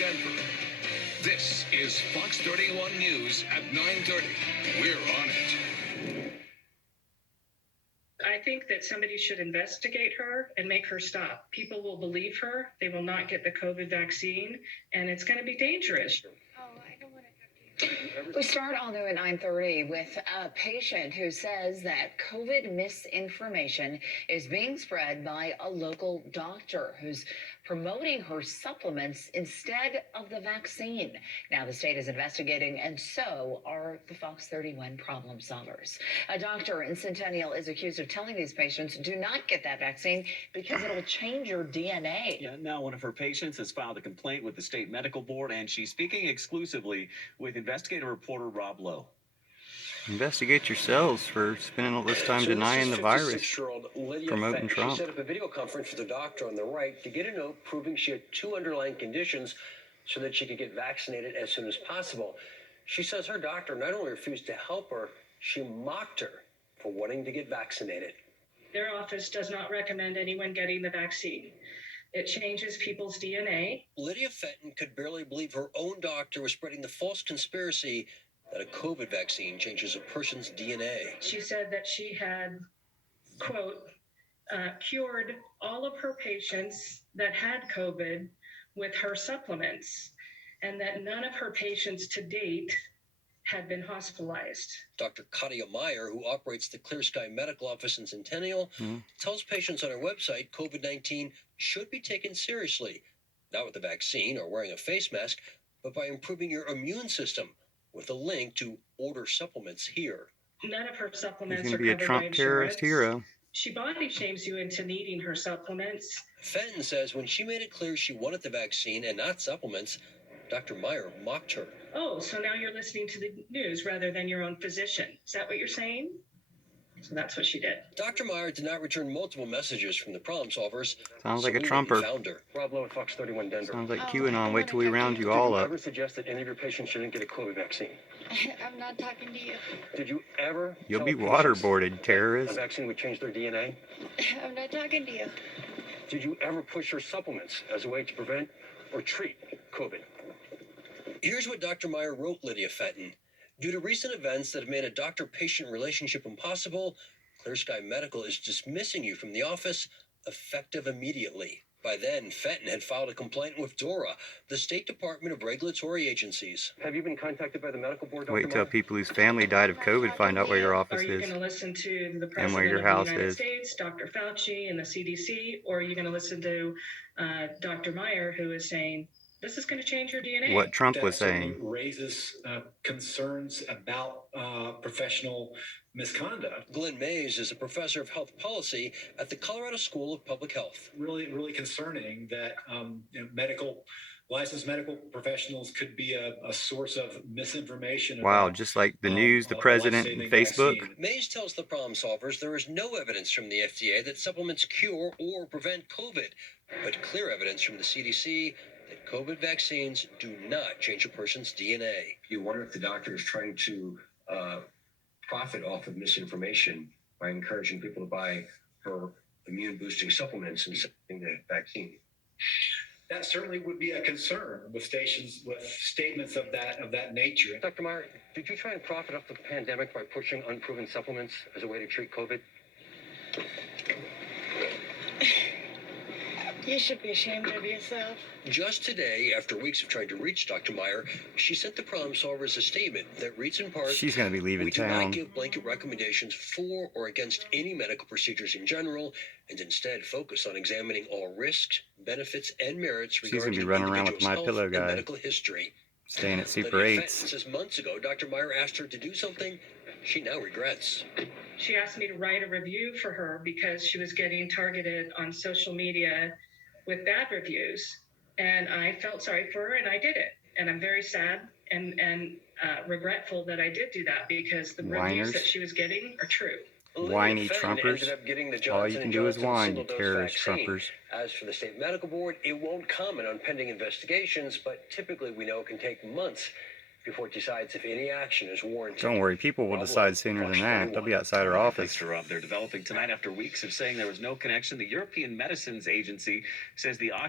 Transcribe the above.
Denver. This is Fox 31 News at 9:30. We're on it. I think that somebody should investigate her and make her stop. People will believe her. They will not get the COVID vaccine, and it's going to be dangerous. We start all new at 9:30 with a patient who says that COVID misinformation is being spread by a local doctor who's promoting her supplements instead of the vaccine. Now the state is investigating, and so are the Fox 31 problem solvers. A doctor in Centennial is accused of telling these patients, do not get that vaccine because it'll change your DNA. Yeah, now one of her patients has filed a complaint with the state medical board, and she's speaking exclusively with investigative reporter Rob Lowe. Investigate yourselves for spending all this time denying the virus, 56-year-old Lydia promoting Fenton. Trump. She set up a video conference with the doctor on the right to get a note proving she had 2 underlying conditions so that she could get vaccinated as soon as possible. She says her doctor not only refused to help her, she mocked her for wanting to get vaccinated. Their office does not recommend anyone getting the vaccine. It changes people's DNA. Lydia Fenton could barely believe her own doctor was spreading the false conspiracy that a COVID vaccine changes a person's DNA. She said that she had, quote, cured all of her patients that had COVID with her supplements, and that none of her patients to date had been hospitalized. Dr. Katia Meyer, who operates the Clear Sky Medical Office in Centennial, tells patients on her website COVID-19 should be taken seriously, not with the vaccine or wearing a face mask, but by improving your immune system, with a link to order supplements here. None of her He's supplements going are to be a covered Trump by terrorist insurance. hero. She body shames you into needing her supplements. Fenton says when she made it clear she wanted the vaccine and not supplements, Dr. Meyer mocked her. Oh, so now you're listening to the news rather than your own physician. Is that what you're saying? So that's what she did. Dr. Meyer did not return multiple messages from the problem solvers. Sounds like a we Trumper. found her. Rob Lowe at Fox 31 Denver. Sounds like QAnon. Wait till we round you all Did you up. ever suggest that any of your patients shouldn't get a COVID vaccine? I'm not talking to you. Did you ever You'll tell be patients waterboarded, that terrorist. a vaccine would change their DNA? I'm not talking to you. Did you ever push your supplements as a way to prevent or treat COVID? Here's what Dr. Meyer wrote Lydia Fenton. Due to recent events that have made a doctor-patient relationship impossible, Clear Sky Medical is dismissing you from the office effective immediately. By then, Fenton had filed a complaint with DORA, the State Department of Regulatory Agencies. Have you been contacted by the medical board, Dr. Wait till Meyer? people whose family died of COVID find out where your office Are you is going to listen to the and where President your of house the United is. States, Dr. Fauci, and the CDC, or are you going to listen to Dr. Meyer, who is saying, this is going to change your DNA? What Trump That was certainly saying. raises concerns about professional misconduct. Glenn Mays is a professor of health policy at the Colorado School of Public Health. Really concerning that licensed medical professionals could be a source of misinformation. Wow, about, just like the news, the president, and life-saving Facebook. vaccine. Mays tells the problem solvers there is no evidence from the FDA that supplements cure or prevent COVID, but clear evidence from the CDC that COVID vaccines do not change a person's DNA. You wonder if the doctor is trying to profit off of misinformation by encouraging people to buy her immune-boosting supplements instead of the vaccine. That certainly would be a concern with statements of that nature. Dr. Meyer, did you try and profit off the pandemic by pushing unproven supplements as a way to treat COVID? You should be ashamed of yourself. Just today, after weeks of trying to reach Dr. Meyer, she sent the problem solvers a statement that reads in part, She's going to be leaving we do not town. give blanket recommendations for or against any medical procedures in general, and instead focus on examining all risks, benefits, and merits She's going regarding to be the running around with individual's My Pillow health and guy, medical history. staying at Super Lydia 8s. Fenton says months ago, Dr. Meyer asked her to do something she now regrets. She asked me to write a review for her because she was getting targeted on social media with bad reviews. And I felt sorry for her, and I did it. And I'm very sad and regretful that I did do that because the reviews Whiners. that she was getting are true. Whiny Lydia Fenton Trumpers. ended up getting the All you Johnson can do is & Johnson whine, you single-dose terrorist vaccine. Trumpers. As for the state medical board, it won't comment on pending investigations, but typically we know it can take months before it decides if any action is warranted. Don't worry, people will decide sooner than that. They'll be outside our office. Thanks to Rob. They're developing tonight after weeks of saying there was no connection. The European Medicines Agency says the Oxford